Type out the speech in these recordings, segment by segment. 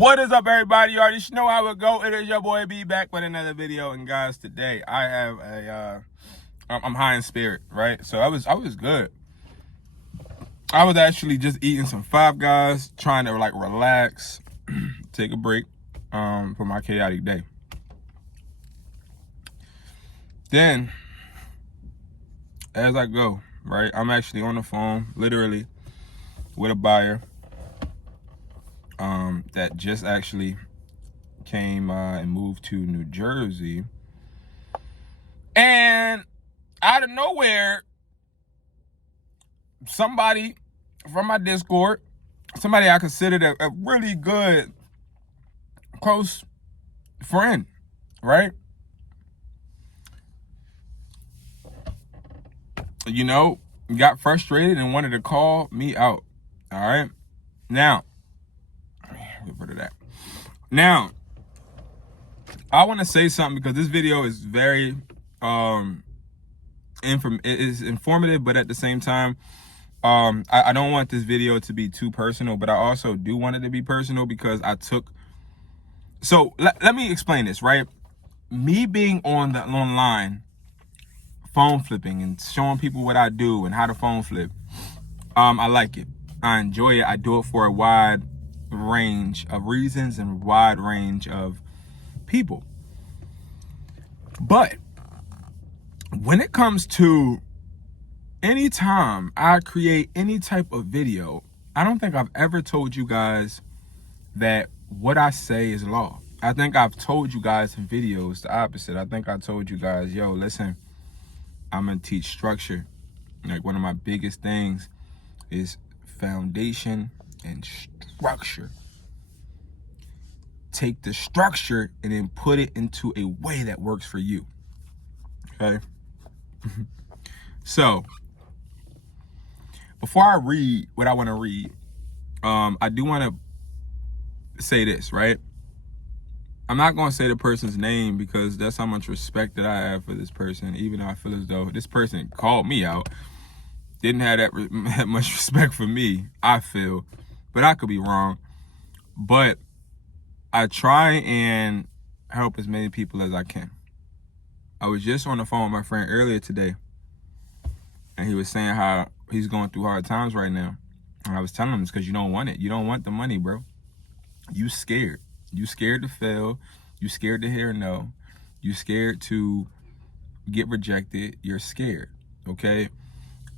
What is up, everybody? You already know how it go. It is your boy B back with another video. And guys, today I have I'm high in spirit, right? So I was good. I was actually just eating some Five Guys, trying to like relax, take a break for my chaotic day. Then, as I go, right, I'm actually on the phone, literally, with a buyer that just actually came and moved to New Jersey. And out of nowhere, somebody from my Discord, somebody I considered a really good, close friend, right? You know, got frustrated and wanted to call me out. All right. Now, get rid of that. Now, I want to say something because this video is very is informative, but at the same time, I don't want this video to be too personal, but I also do want it to be personal because I took. So let me explain this, right? Me being on the online phone flipping and showing people what I do and how to phone flip, I like it. I enjoy it. I do it for a wide range of reasons and wide range of people. But when it comes to anytime I create any type of video, I don't think I've ever told you guys that what I say is law. I think I've told you guys in videos the opposite. I think I told you guys, yo, listen, I'm gonna teach structure. Like, one of my biggest things is foundation and structure. Take the structure and then put it into a way that works for you. Okay? So, before I read what I want to read, I do want to say this, right? I'm not going to say the person's name because that's how much respect that I have for this person, even though I feel as though this person called me out. Didn't have that much respect for me, I feel. But I could be wrong. But I try and help as many people as I can. I was just on the phone with my friend earlier today, and he was saying how he's going through hard times right now. And I was telling him it's because you don't want it. You don't want the money, bro. You scared. You scared to fail. You scared to hear no. You scared to get rejected. You're scared, okay?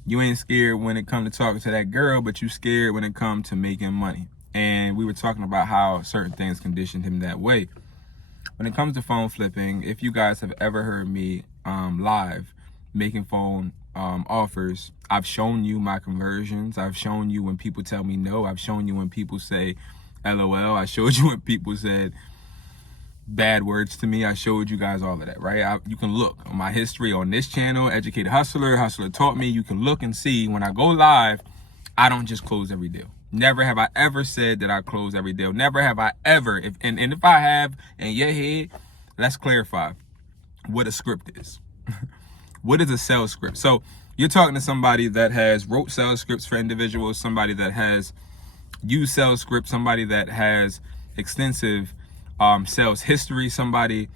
You ain't scared when it comes to talking to that girl, but you scared when it comes to making money. And we were talking about how certain things conditioned him that way. When it comes to phone flipping, if you guys have ever heard me live making phone offers, I've shown you my conversions. I've shown you when people tell me no. I've shown you when people say LOL. I showed you when people said bad words to me. I showed you guys all of that, right? You can look on my history on this channel, Educated Hustler. Hustler taught me. You can look and see when I go live, I don't just close every deal. Never have I ever said that I close every deal. Never have I ever. If I have in your head, let's clarify what a script is. What is a sales script? So you're talking to somebody that has wrote sales scripts for individuals, somebody that has used sales scripts, somebody that has extensive sales history, somebody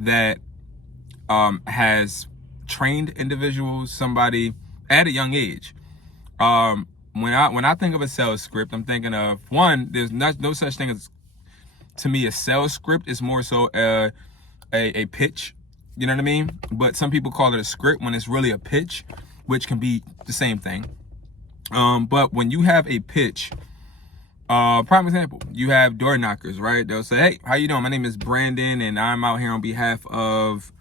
that has trained individuals, somebody at a young age. When I think of a sales script, I'm thinking of, one, there's no such thing as, to me, a sales script. Is more so a pitch. You know what I mean? But some people call it a script when it's really a pitch, which can be the same thing. But when you have a pitch, prime example, you have door knockers, right? They'll say, hey, how you doing? My name is Brandon, and I'm out here on behalf of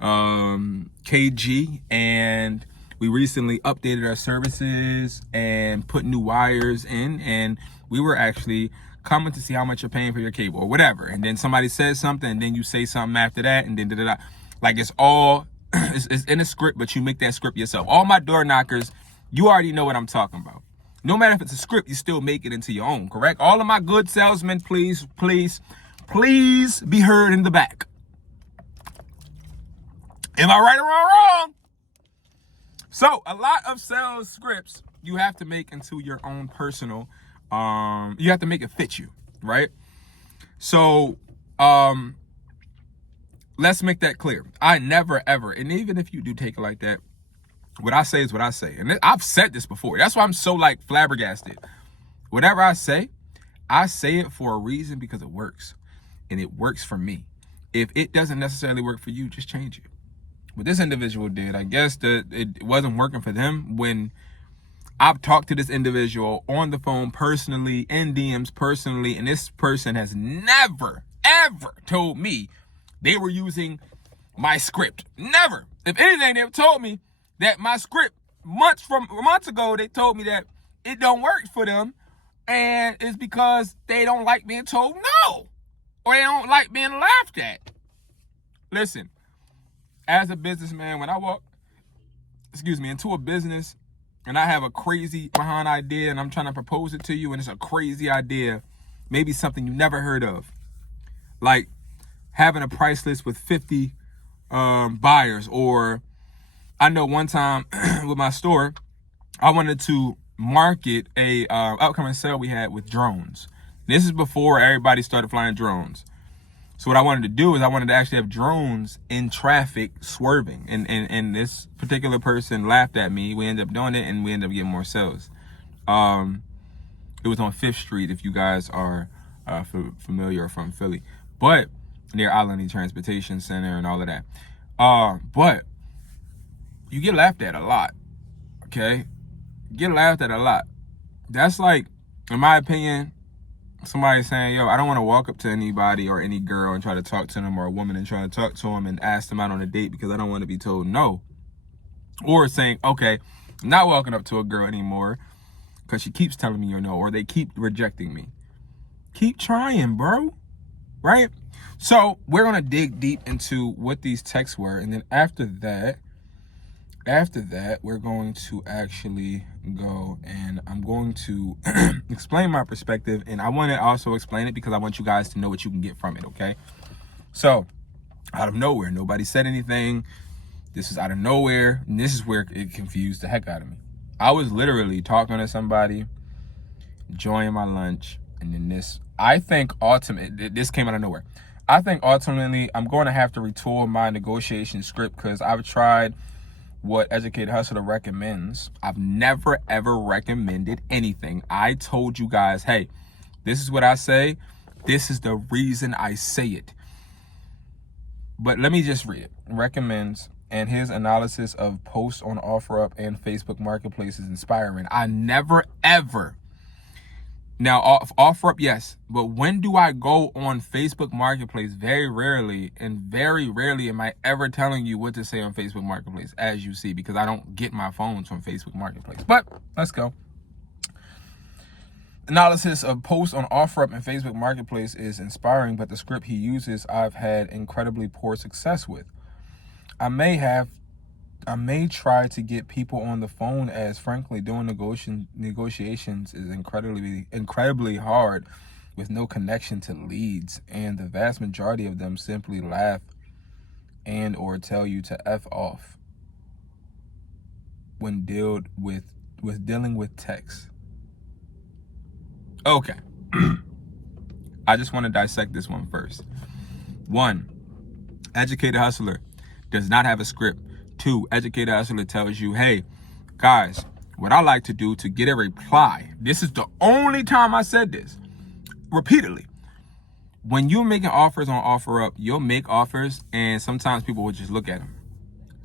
KG, and we recently updated our services and put new wires in, and we were actually coming to see how much you're paying for your cable or whatever. And then somebody says something, and then you say something after that, and then da-da-da. Like, it's all it's in a script, but you make that script yourself. All my door knockers, you already know what I'm talking about. No matter if it's a script, you still make it into your own, correct? All of my good salesmen, please be heard in the back. Am I right or wrong? So a lot of sales scripts you have to make into your own personal, you have to make it fit you, right? So, let's make that clear. I never, ever, and even if you do take it like that, what I say is what I say. And I've said this before. That's why I'm so like flabbergasted. Whatever I say it for a reason because it works. And it works for me. If it doesn't necessarily work for you, just change it. What this individual did, I guess that it wasn't working for them when I've talked to this individual on the phone personally, in DMs personally, and this person has never, ever told me they were using my script. Never. If anything, they've told me that my script months ago, they told me that it don't work for them, and it's because they don't like being told no, or they don't like being laughed at. Listen, as a businessman, when I walk, into a business and I have a crazy behind idea and I'm trying to propose it to you and it's a crazy idea, maybe something you never heard of, like having a price list with 50 buyers, or I know one time with my store, I wanted to market a upcoming sale we had with drones. This is before everybody started flying drones. So what I wanted to do is I wanted to actually have drones in traffic swerving. And this particular person laughed at me. We ended up doing it and we ended up getting more sales. It was on 5th Street if you guys are familiar or from Philly. But near Island Transportation Center and all of that. But you get laughed at a lot. Okay? Get laughed at a lot. That's like, in my opinion, somebody saying, yo, I don't want to walk up to anybody or any girl and try to talk to them, or a woman and try to talk to them and ask them out on a date because I don't want to be told no. Or saying, okay, I'm not walking up to a girl anymore because she keeps telling me no, or they keep rejecting me. Keep trying, bro. Right? So we're going to dig deep into what these texts were. And then after that, we're going to actually go and I'm going to explain my perspective. And I want to also explain it because I want you guys to know what you can get from it, okay? So, out of nowhere, nobody said anything. This is out of nowhere. And this is where it confused the heck out of me. I was literally talking to somebody, enjoying my lunch, and then this came out of nowhere. I think ultimately I'm going to have to retool my negotiation script because I've tried what Educated Hustler recommends. I've never, ever recommended anything. I told you guys, hey, this is what I say. This is the reason I say it. But let me just read it. Recommends, and his analysis of posts on OfferUp and Facebook Marketplace is inspiring. I never, ever. Now, OfferUp, yes. But when do I go on Facebook Marketplace? Very rarely. And very rarely am I ever telling you what to say on Facebook Marketplace, as you see, because I don't get my phones from Facebook Marketplace. But let's go. Analysis of posts on OfferUp and Facebook Marketplace is inspiring, but the script he uses I've had incredibly poor success with. I may try to get people on the phone, as frankly doing negotiations is incredibly hard with no connection to leads, and the vast majority of them simply laugh and or tell you to F off when dealing with text. Okay. I just want to dissect this one first. 1, Educated Hustler does not have a script. 2, Educated Hustler tells you, hey, guys, what I like to do to get a reply, this is the only time I said this, repeatedly. When you're making offers on OfferUp, you'll make offers and sometimes people will just look at them.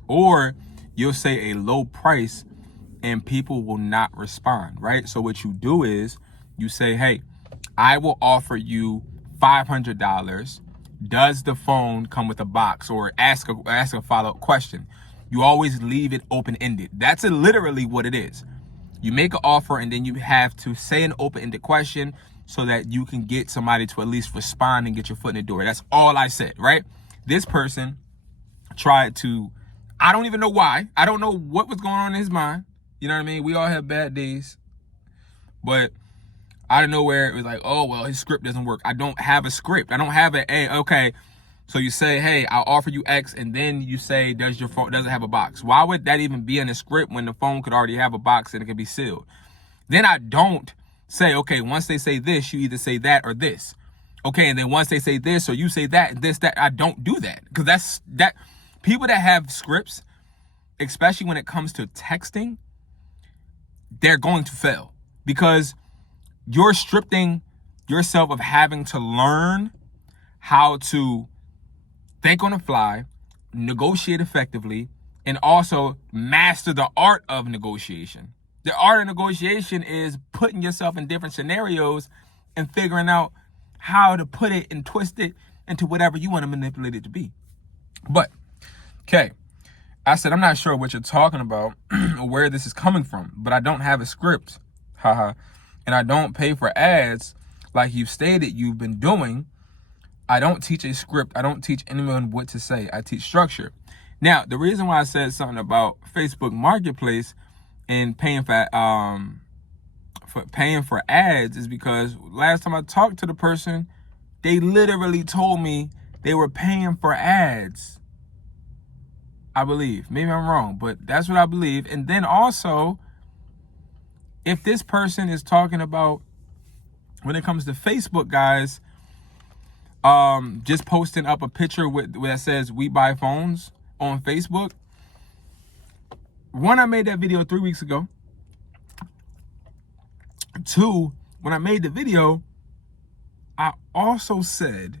Or you'll say a low price and people will not respond, right? So what you do is you say, hey, I will offer you $500. Does the phone come with a box? Or ask a follow-up question. You always leave it open-ended. That's literally what it is. You make an offer and then you have to say an open-ended question so that you can get somebody to at least respond and get your foot in the door. That's all I said, right? This person tried to, I don't even know why. I don't know what was going on in his mind. You know what I mean? We all have bad days. But out of nowhere, it was like, oh, well, his script doesn't work. I don't have a script. I don't have okay. So you say, hey, I'll offer you X, and then you say, does your phone doesn't have a box? Why would that even be in the script when the phone could already have a box and it could be sealed? Then I don't say, okay, once they say this, you either say that or this. Okay, and then once they say this or you say that and this, that, I don't do that. Because that people that have scripts, especially when it comes to texting, they're going to fail because you're stripping yourself of having to learn how to think on the fly, negotiate effectively, and also master the art of negotiation. The art of negotiation is putting yourself in different scenarios and figuring out how to put it and twist it into whatever you want to manipulate it to be. But, okay, I said, I'm not sure what you're talking about or where this is coming from, but I don't have a script, haha, and I don't pay for ads like you've stated you've been doing. I don't teach a script. I don't teach anyone what to say. I teach structure. Now, the reason why I said something about Facebook Marketplace and paying for ads is because last time I talked to the person, they literally told me they were paying for ads. I believe. Maybe I'm wrong, but that's what I believe. And then also, if this person is talking about, when it comes to Facebook, guys, just posting up a picture that says we buy phones on Facebook. One, I made that video 3 weeks ago. Two, when I made the video, I also said,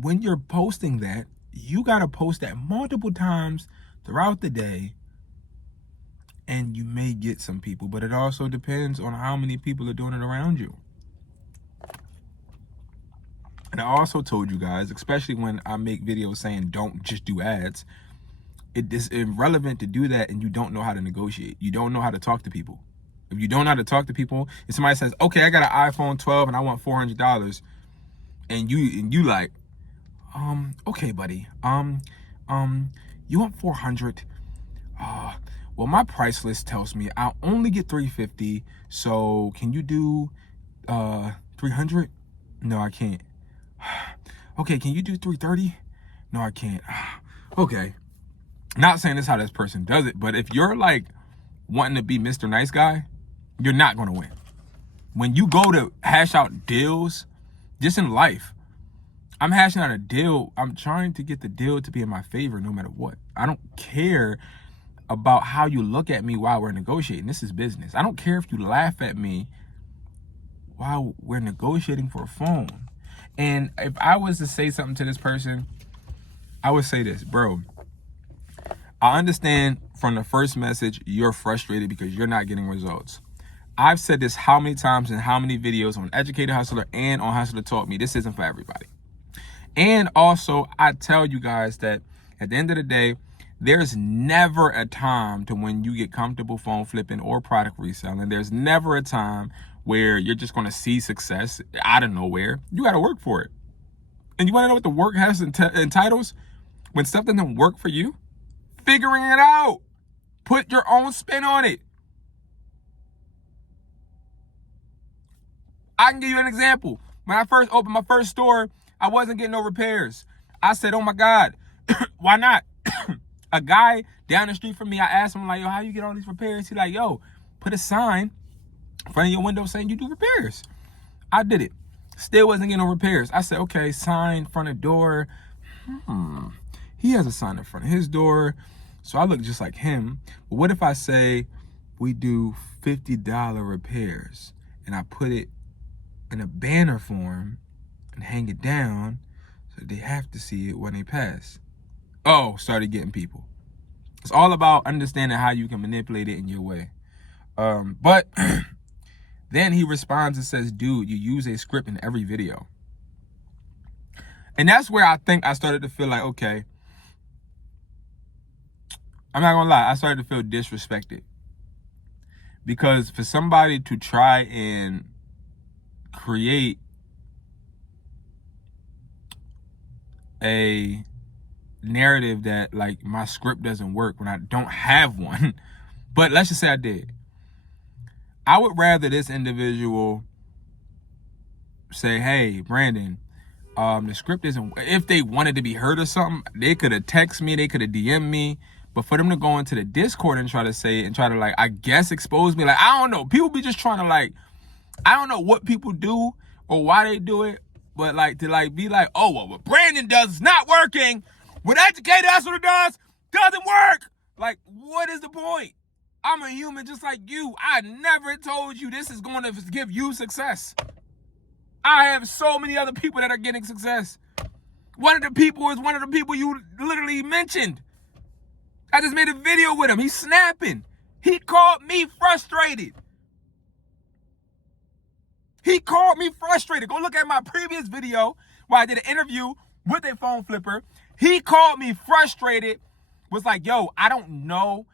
when you're posting that, you got to post that multiple times throughout the day, and you may get some people, but it also depends on how many people are doing it around you. And I also told you guys, especially when I make videos saying don't just do ads, it is irrelevant to do that and you don't know how to negotiate. You don't know how to talk to people. If you don't know how to talk to people, if somebody says, okay, I got an iPhone 12 and I want $400, and you like, okay, buddy, you want 400? Well, my price list tells me I'll only get 350. So can you do 300? No, I can't. Okay, can you do 330? No, I can't. Okay. Not saying that's how this person does it, but if you're like wanting to be Mr. Nice Guy, you're not going to win. When you go to hash out deals, just in life, I'm hashing out a deal. I'm trying to get the deal to be in my favor no matter what. I don't care about how you look at me while we're negotiating. This is business. I don't care if you laugh at me while we're negotiating for a phone. And if I was to say something to this person, I would say this, bro. I understand from the first message, you're frustrated because you're not getting results. I've said this how many times in how many videos on Educated Hustler and on Hustler Taught Me. This isn't for everybody. And also, I tell you guys that at the end of the day, there's never a time to when you get comfortable phone flipping or product reselling. There's never a time where you're just going to see success out of nowhere. You got to work for it. And you want to know what the work has entitles? When stuff doesn't work for you, figuring it out. Put your own spin on it. I can give you an example. When I first opened my first store, I wasn't getting no repairs. I said, oh my God, why not? A guy down the street from me, I asked him, like, yo, how you get all these repairs? He's like, yo, put a sign in front of your window saying you do repairs. I did it. Still wasn't getting no repairs. I said, okay, sign in front of door. He has a sign in front of his door, so I look just like him. But what if I say we do $50 repairs and I put it in a banner form and hang it down so they have to see it when they pass? Oh, started getting people. It's all about understanding how you can manipulate it in your way. But then he responds and says, dude, you use a script in every video. And that's where I think I started to feel like, okay, I'm not gonna lie, I started to feel disrespected. Because for somebody to try and create a narrative that like my script doesn't work when I don't have one, but let's just say I did, I would rather this individual say, hey, Brandon, the script isn't, if they wanted to be heard or something, they could have texted me, they could have DM'd me. But for them to go into the Discord and try to say it and try to like, I guess, expose me, like, I don't know. People be just trying to like, I don't know what people do or why they do it, But like to like be like, oh, well, what Brandon does is not working. What Educatedhustler does doesn't work. Like, what is the point? I'm a human just like you. I never told you this is going to give you success. I have so many other people that are getting success. One of the people is one of the people you literally mentioned. I just made a video with him. He's snapping. He called me frustrated. He called me frustrated. Go look at my previous video where I did an interview with a phone flipper. He called me frustrated. Was like, yo, I don't know.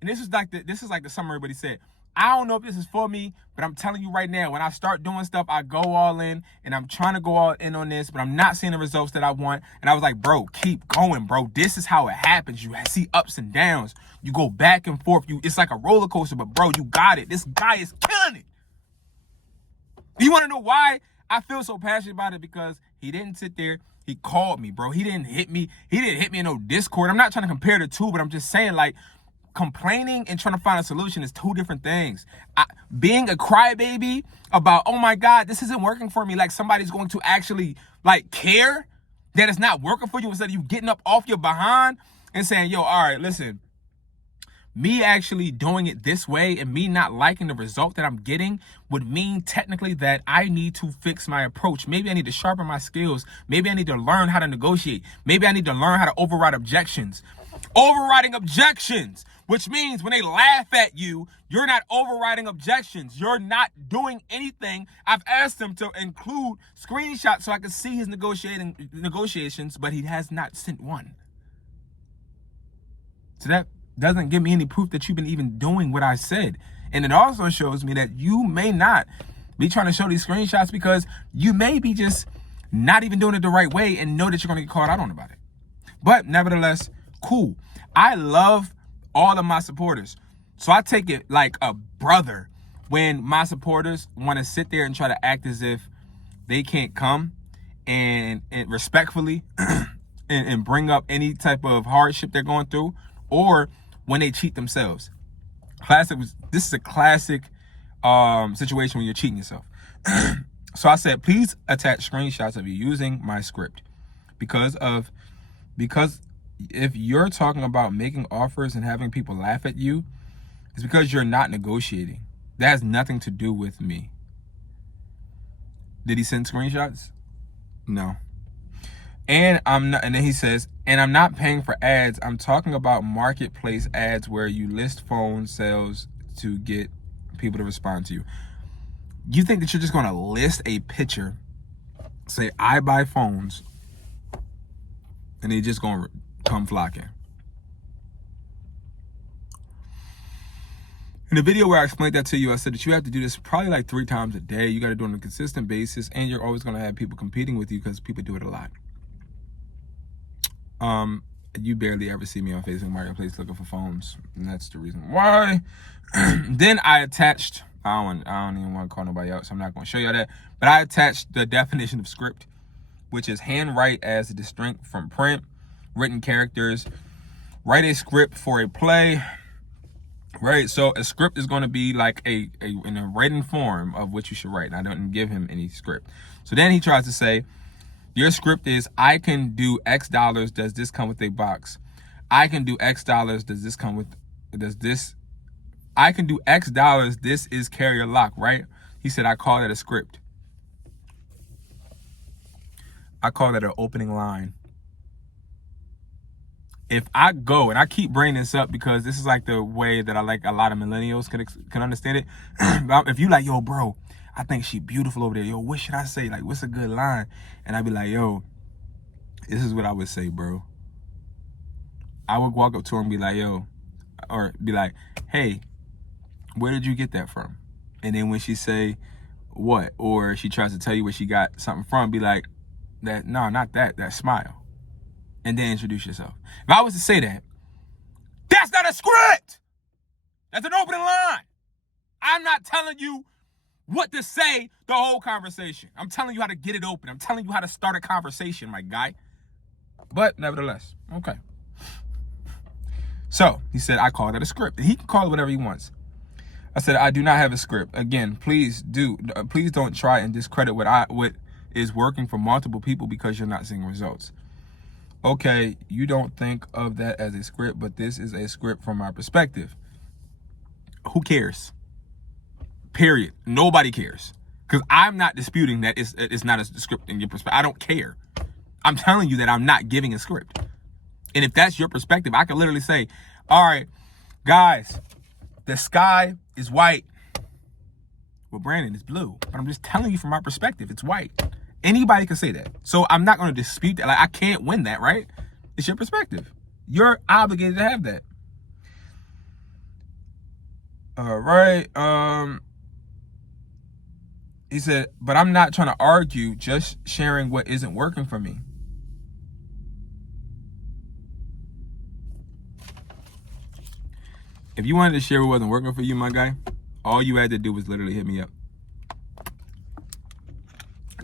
And this is like the summary of what he said. I don't know if this is for me, but I'm telling you right now, when I start doing stuff, I go all in, and I'm trying to go all in on this, but I'm not seeing the results that I want. And I was like, bro, keep going, bro. This is how it happens. You see ups and downs. You go back and forth. It's like a roller coaster, but bro, you got it. This guy is killing it. You want to know why I feel so passionate about it? Because he didn't sit there. He called me, bro. He didn't hit me. He didn't hit me in no Discord. I'm not trying to compare the two, but I'm just saying, like, complaining and trying to find a solution is two different things. Being a crybaby about, oh my God, this isn't working for me, like somebody's going to actually like care that it's not working for you, instead of you getting up off your behind and saying, yo, all right, listen, me actually doing it this way and me not liking the result that I'm getting would mean technically that I need to fix my approach. Maybe I need to sharpen my skills. Maybe I need to learn how to negotiate. Maybe I need to learn how to override objections. Overriding objections, which means when they laugh at you, you're not overriding objections. You're not doing anything. I've asked him to include screenshots so I can see his negotiations, but he has not sent one. So that doesn't give me any proof that you've been even doing what I said. And it also shows me that you may not be trying to show these screenshots because you may be just not even doing it the right way and know that you're going to get called out on about it. But nevertheless, cool. I love all of my supporters. So I take it like a brother when my supporters want to sit there and try to act as if they can't come and respectfully and bring up any type of hardship they're going through, or when they cheat themselves. This is a classic situation when you're cheating yourself. So I said, please attach screenshots of you using my script because if you're talking about making offers and having people laugh at you, it's because you're not negotiating. That has nothing to do with me. Did he send screenshots? No. And then he says, and I'm not paying for ads. I'm talking about marketplace ads where you list phone sales to get people to respond to you. You think that you're just going to list a picture, say, I buy phones, and they're just going to come flocking? In the video where I explained that to you, I said that you have to do this probably like 3 times a day. You got to do it on a consistent basis, and you're always going to have people competing with you because people do it a lot. You barely ever see me on Facebook Marketplace looking for phones, and that's the reason why. Then I attached, I don't even want to call nobody out, so I'm not going to show you that, but I attached the definition of script, which is handwrite as distinct from print, written characters, write a script for a play, right? So a script is going to be like in a written form of what you should write, and I didn't give him any script. So then he tries to say, your script is, I can do X dollars. Does this come with a box? I can do X dollars. I can do X dollars. This is carrier lock, right? He said, I call that a script. I call that an opening line. If I go, and I keep bringing this up because this is like the way that I like a lot of millennials can understand it. If you like, yo, bro, I think she beautiful over there. Yo, what should I say? Like, what's a good line? And I'd be like, yo, this is what I would say, bro. I would walk up to her and be like, yo, or be like, hey, where did you get that from? And then when she say what, or she tries to tell you where she got something from, be like, no, not that smile. And then introduce yourself. If I was to say that, that's not a script. That's an opening line. I'm not telling you what to say the whole conversation. I'm telling you how to get it open. I'm telling you how to start a conversation, my guy. But nevertheless, okay. So he said, I call that a script. And he can call it whatever he wants. I said, I do not have a script. Again, please don't try and discredit what is working for multiple people because you're not seeing results. Okay, you don't think of that as a script, but this is a script from my perspective. Who cares? Period. Nobody cares. Because I'm not disputing that it's not a script in your perspective. I don't care. I'm telling you that I'm not giving a script. And if that's your perspective, I could literally say, all right, guys, the sky is white. Well, Brandon, it's blue. But I'm just telling you from my perspective, it's white. Anybody can say that. So I'm not going to dispute that. Like, I can't win that, right? It's your perspective. You're obligated to have that. All right. He said, but I'm not trying to argue, just sharing what isn't working for me. If you wanted to share what wasn't working for you, my guy, all you had to do was literally hit me up.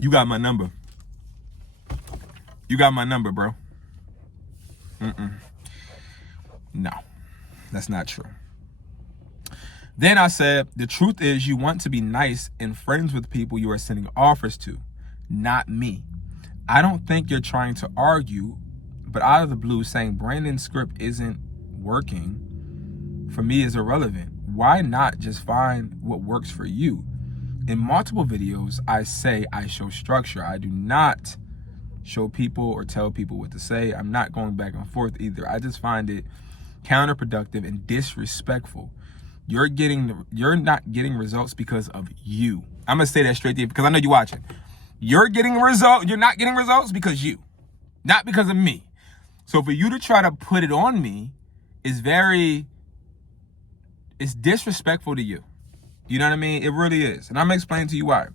You got my number. You got my number, bro. No, that's not true. Then I said, the truth is you want to be nice and friends with people you are sending offers to, not me. I don't think you're trying to argue, but out of the blue saying Brandon's script isn't working for me is irrelevant. Why not just find what works for you? In multiple videos, I say I show structure. I do not show people or tell people what to say. I'm not going back and forth either. I just find it counterproductive and disrespectful. You're not getting results because of you. I'm gonna say that straight to you because I know you're watching. You're not getting results because you, not because of me. So for you to try to put it on me is it's disrespectful to you. You know what I mean? It really is. And I'm gonna explain to you why.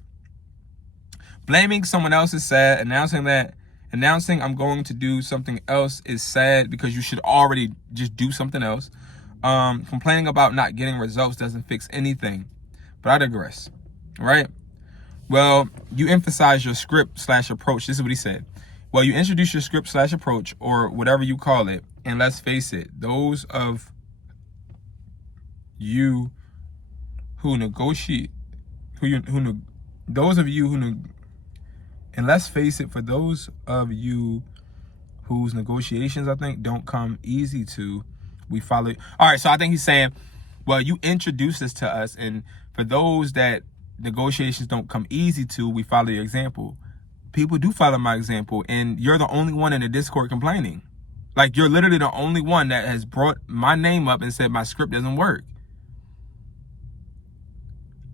Blaming someone else is sad. Announcing I'm going to do something else is sad because you should already just do something else. Complaining about not getting results doesn't fix anything. But I digress, right? Well, you emphasize your script/approach. This is what he said. Well, you introduce your script/approach or whatever you call it. And let's face it, those of you who negotiate, and let's face it, for those of you whose negotiations, I think, don't come easy to, we follow. All right, so I think he's saying, well, you introduce this to us, and for those that negotiations don't come easy to, we follow your example. People do follow my example, and you're the only one in the Discord complaining. Like, you're literally the only one that has brought my name up and said my script doesn't work.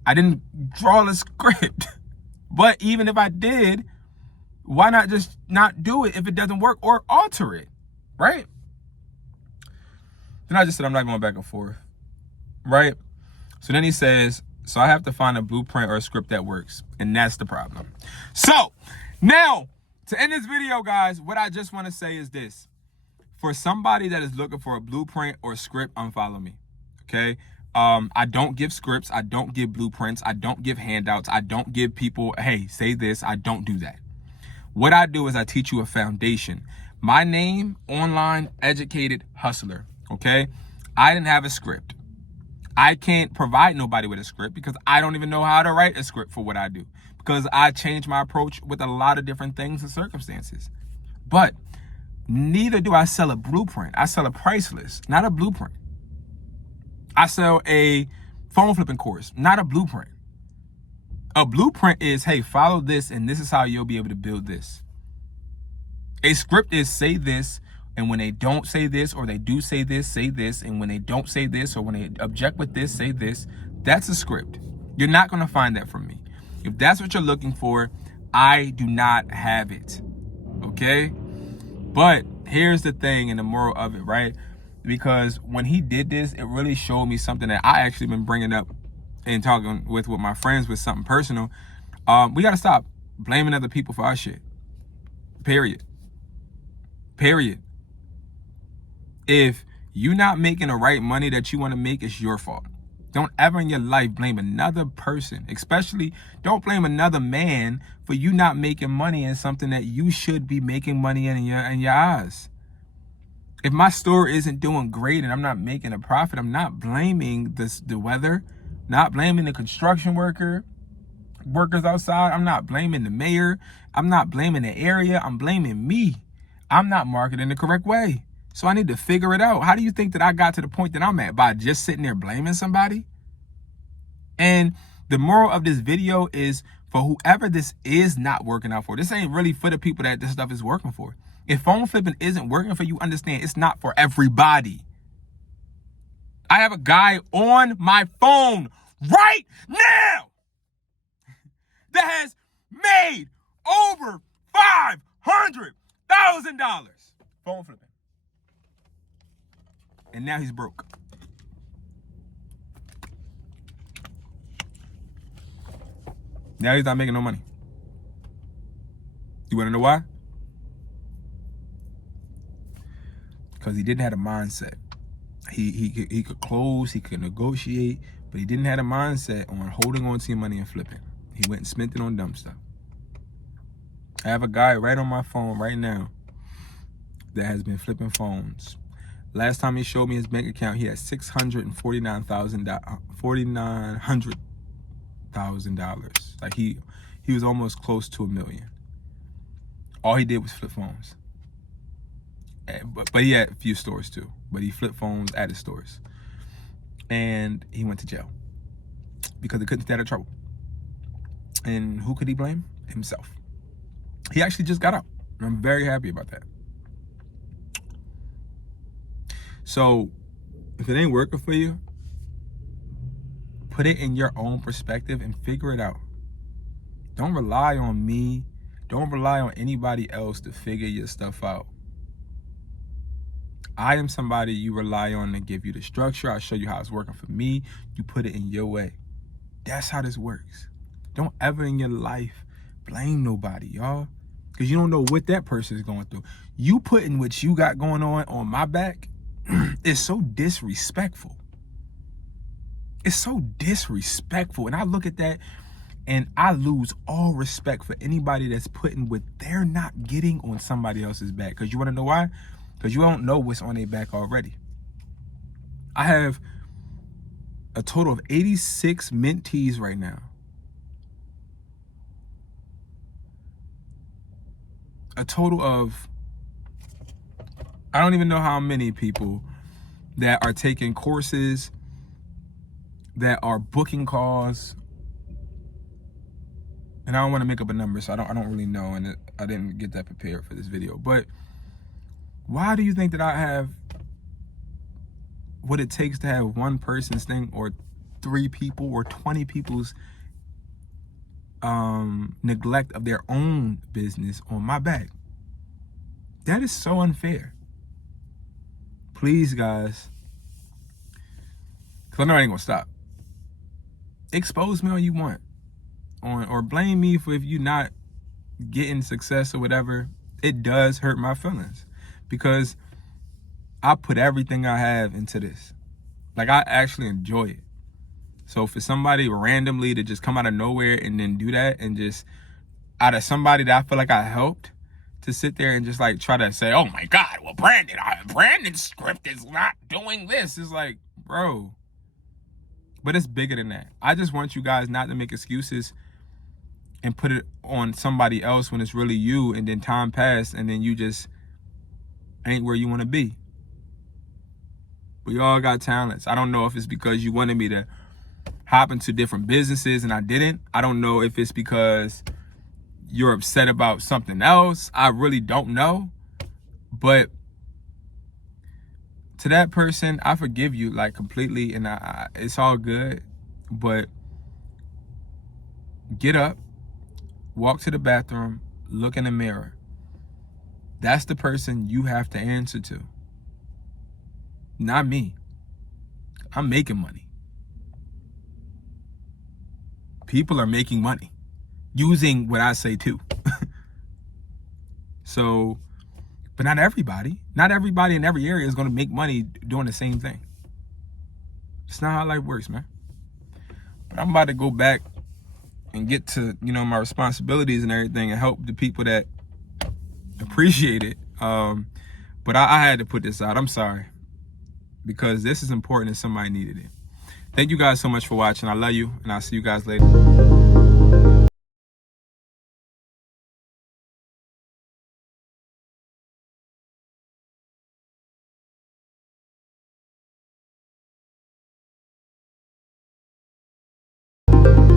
I didn't draw the script. But even if I did, why not just not do it if it doesn't work or alter it, right? Then I just said I'm not going back and forth, right? So then he says, so I have to find a blueprint or a script that works. And that's the problem. So now, to end this video, guys, what I just want to say is this. For somebody that is looking for a blueprint or a script, unfollow me, okay? I don't give scripts. I don't give blueprints. I don't give handouts. I don't give people, hey, say this. I don't do that. What I do is I teach you a foundation. My name, online, Educated Hustler, okay? I didn't have a script. I can't provide nobody with a script because I don't even know how to write a script for what I do because I change my approach with a lot of different things and circumstances. But neither do I sell a blueprint. I sell a price list, not a blueprint. I sell a phone flipping course, not a blueprint. A blueprint is, hey, follow this, and this is how you'll be able to build this. A script is say this, and when they don't say this, or they do say this, and when they don't say this, or when they object with this, say this. That's a script. You're not going to find that from me. If that's what you're looking for, I do not have it, okay? But here's the thing and the moral of it, right? Because when he did this, it really showed me something that I actually been bringing up and talking with my friends with something personal. We got to stop blaming other people for our shit. Period. If you're not making the right money that you want to make, it's your fault. Don't ever in your life blame another person. Especially don't blame another man for you not making money in something that you should be making money in your eyes. If my store isn't doing great and I'm not making a profit, I'm not blaming the weather, not blaming the construction worker, workers outside. I'm not blaming the mayor. I'm not blaming the area. I'm blaming me. I'm not marketing the correct way. So I need to figure it out. How do you think that I got to the point that I'm at? By just sitting there blaming somebody? And the moral of this video is, for whoever this is not working out for, this ain't really for the people that this stuff is working for. If phone flipping isn't working for you, understand it's not for everybody. I have a guy on my phone right now that has made over $500,000 phone flipping. And now he's broke. Now he's not making no money. You want to know why? Because he didn't have a mindset. He could close, he could negotiate, but he didn't have a mindset on holding on to your money and flipping. He went and spent it on dumb stuff. I have a guy right on my phone right now that has been flipping phones. Last time he showed me his bank account, he had $4,900,000. Like he was almost close to $1 million. All he did was flip phones. But he had a few stores too. But he flipped phones at his stores. And he went to jail because he couldn't stay out of trouble. And who could he blame? Himself. He actually just got out. And I'm very happy about that. So if it ain't working for you, put it in your own perspective and figure it out. Don't rely on me. Don't rely on anybody else to figure your stuff out. I am somebody you rely on to give you the structure. I'll show you how it's working for me. You put it in your way. That's how this works. Don't ever in your life blame nobody, y'all. Because you don't know what that person is going through. You putting what you got going on my back is so disrespectful. It's so disrespectful. And I look at that and I lose all respect for anybody that's putting what they're not getting on somebody else's back. Because you want to know why? Because you don't know what's on their back already. I have a total of 86 mentees right now. A total of, I don't even know how many people that are taking courses, that are booking calls. And I don't want to make up a number, so I don't really know, and I didn't get that prepared for this video. But why do you think that I have what it takes to have one person's thing, or 3 people, or 20 people's neglect of their own business on my back? That is so unfair. Please, guys, because I know I ain't gonna stop. Expose me all you want, or blame me for if you're not getting success or whatever. It does hurt my feelings because I put everything I have into this. Like, I actually enjoy it. So for somebody randomly to just come out of nowhere and then do that, and just out of somebody that I feel like I helped, to sit there and just like try to say, oh my God, well, Brandon's script is not doing this. It's like, bro. But it's bigger than that. I just want you guys not to make excuses and put it on somebody else when it's really you, and then time passed and then you just ain't where you want to be. We all got talents. I don't know if it's because you wanted me to hop into different businesses and I didn't. I don't know if it's because you're upset about something else. I really don't know. But to that person, I forgive you, like, completely, and it's all good. But get up, walk to the bathroom, look in the mirror. That's the person you have to answer to. Not me. I'm making money. People are making money using what I say too. So, but not everybody in every area is going to make money doing the same thing. It's not how life works, man. But I'm about to go back and get to, my responsibilities and everything, and help the people that appreciate it. But I had to put this out. I'm sorry, because this is important and somebody needed it. Thank you guys so much for watching. I love you, and I'll see you guys later.